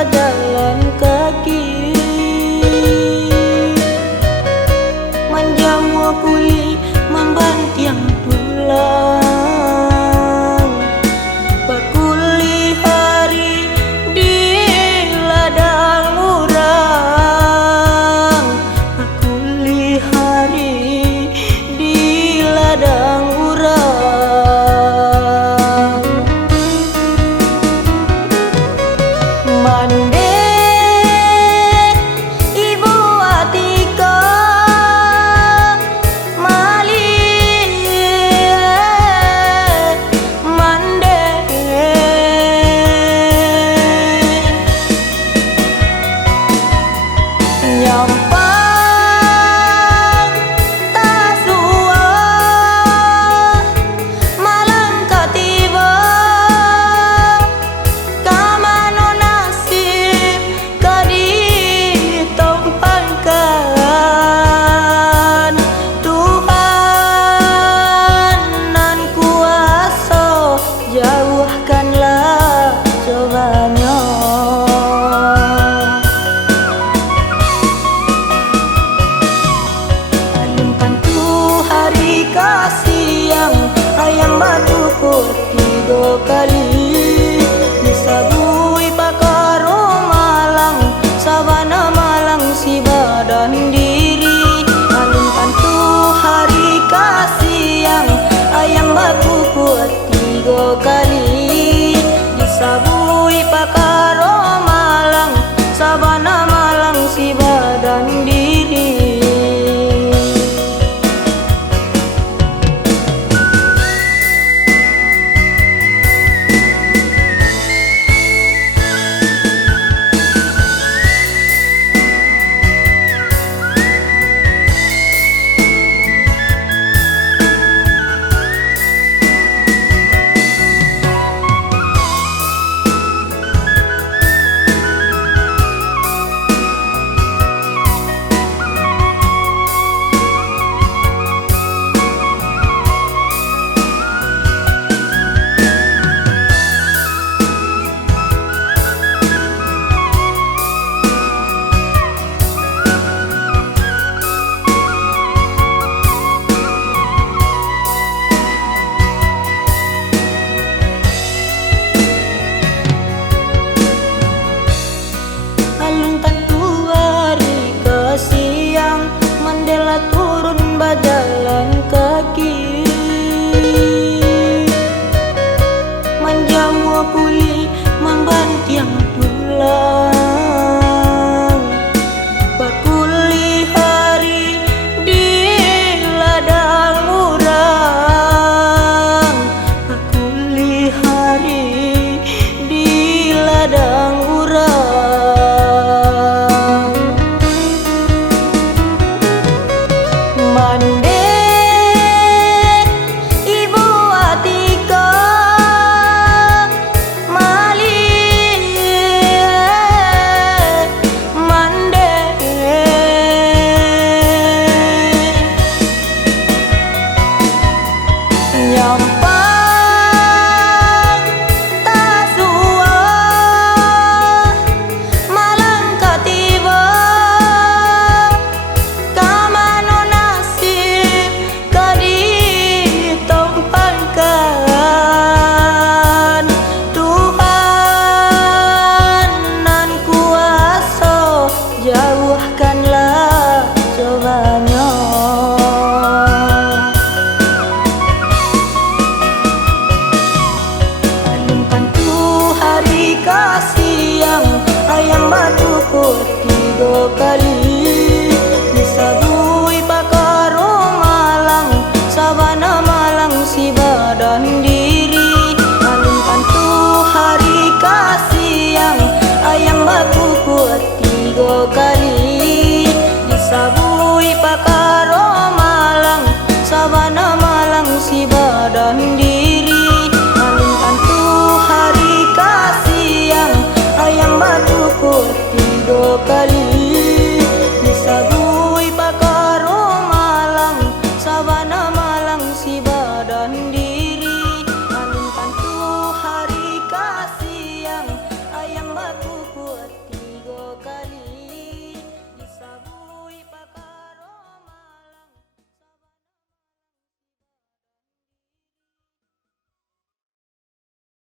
Jalan kaki menjamu kuli membantiang tulang berkuli hari di ladang urang berkuli hari di ladang urang Mande Ibu Atika Mali Mande Nyampang Tasua Malang katiba jauhkanlah cobanya alun pantu hari kasih yang ayam batu tiga kali disabui pakaro malang sabana malang si badan diri alun pantu hari kasih yang ayam batu tiga kali disabui pakaro malang sabana malang si badan diri turun berjalan kaki menjamu kuli membantiang tulang berkuli hari di ladang urang berkuli hari di ladang urang Mande Ibu Atika Mali Mande Nyampang Tasua Malang katiba jauhkanlah cobanya si badan diri. Alunkan tuh hari kasih yang ayang batu kuat 3 kali. Disabui pakar